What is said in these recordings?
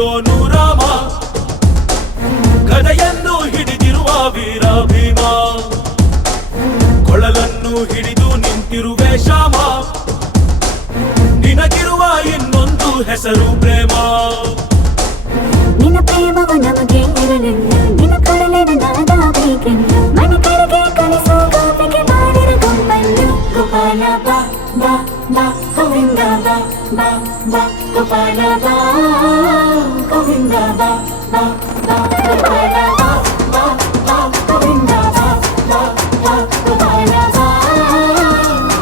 ಹಿಡಿದೋನು ರಾಮ, ಗದೆಯನ್ನು ಹಿಡಿದಿರುವ ವೀರ ಭೀಮ, ಕೊಳಲನ್ನು ಹಿಡಿದು ನಿಂತಿರುವೆ ಶ್ಯಾಮ, ನಿನಗಿರುವ ಇನ್ನೊಂದು ಹೆಸರು ಪ್ರೇಮ. ನಿನ್ನ ಪ್ರೇಮವು ನಮಗೆ ಇರಲಿಲ್ಲ, ನಿನ್ನ ಕೊಡಲಿನ ನಾದ ಬೇಕೆಂದು ಮನೆ ಕಡೆಗೆ ಕಲಿಸೋ ಗೋಪಿಗೆ ಮಾಡಿರ ಗೊಂಬನ್ನು. ಗೋಪಾಲ ಬಾ ಬಾ ಬಾ ಗೋವಿಂದ ಬಾ ಬಾ ಬಾ ಗೋಪಾಲ ಬಾ ಗೋವಿಂದ ಬಾ ಬಾ ಬಾ ಗೋಪಾಲ ಬಾ ಬಾ ಬಾ ಗೋವಿಂದ ಬಾ ಬಾ ಬಾ ಗೋಪಾಲ ಬಾ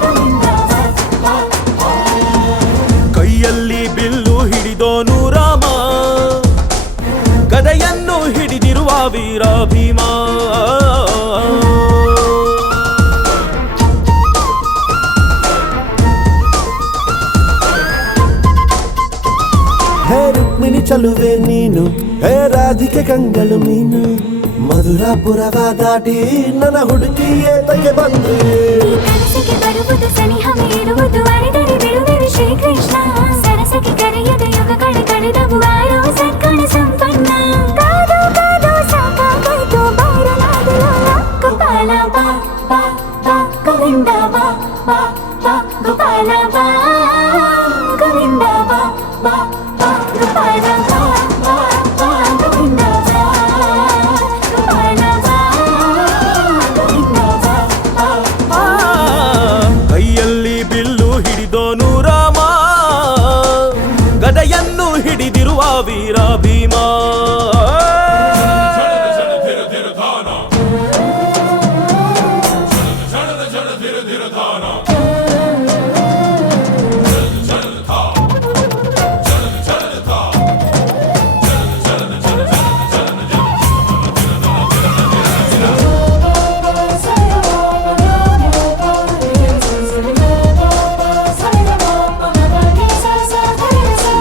ಗೋವಿಂದ ಬಾ ಬಾ ಬಾ. ಕೈಯಲ್ಲಿ ಬಿಲ್ಲು ಹಿಡಿದೋನು ರಾಮ, ಗದೆಯನ್ನು ಹಿಡಿದಿರುವ ವೀರ ಭೀಮ. ಹೇ ರುಕ್ಮಿಣಿ ಚಲುವೆ ನೀನು, ಹೇ ರಾಧಿಕೆ ಕಂಗಳು ಮೀನು, ಮಧುರಾಪುರವ ದಾಟಿ ನನ್ನ ಹುಡುಕಿ ಏತಕ್ಕೆ ಬಂದು. ಈ ಕನಸಿಗೆ ಬರುವುದು ಸನಿಹ ಇರುವುದು ಅಡೆದರೆ ಬಿಡುವೆನು ಶ್ರೀಕೃಷ್ಣ. ಸರಸಕ್ಕೆ ಕರೆಯದ ಯುಗಗಳ ಕಳೆದವು ಆರೋ ಸಕ್ಕಣ ಸಂಪನ್ನ. ಕಾದು ಕಾದು ಸಾಕಾಗಾಯ್ತು ಬಾರಲಾಗಲು. ಗೋಪಾಲ ಬಾ ಬಾ ಬಾ ಗೋವಿಂದ ಬಾ ಬಾ ಬಾ ಗೋಪಾಲ ಬಾ ಗೋವಿಂದ ಬಾ ಬಾ ಬಾ ಗೋಪಾಲ ಬಾ ಬಾ ಬಾ ಗೋವಿಂದ ಬಾ ಗೋಪಾಲ ಬಾ ಗೋವಿಂದ ಬಾ ಬಾ ಬಾ. ಕೈಯಲ್ಲಿ ಬಿಲ್ಲು ಹಿಡಿದೋನು ರಾಮ, ಗದೆಯನ್ನು ಹಿಡಿದಿರುವ ವೀರ ಭೀಮ.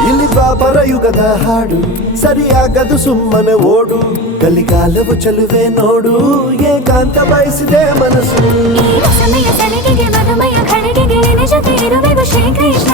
ಇಲ್ಲಿ ಬಾಬರ ಯುಗದ ಹಾಡು ಸರಿಯಾಗದು ಸುಮ್ಮನೆ ಓಡು. ಕಲಿಕಾಲವು ಚಲುವೆ ನೋಡು, ಏಕಾಂತ ಬಯಸಿದೆ ಮನಸ್ಸು. ಈ ಸಮಯ ಸಲಿಗೆಗೆ ಮಧುಮಯ ಖಳಿಗೆಗೆ ನಿನ್ನ ಜೊತೆ ಇರುವೆವು ಶ್ರೀಕೃಷ್ಣ.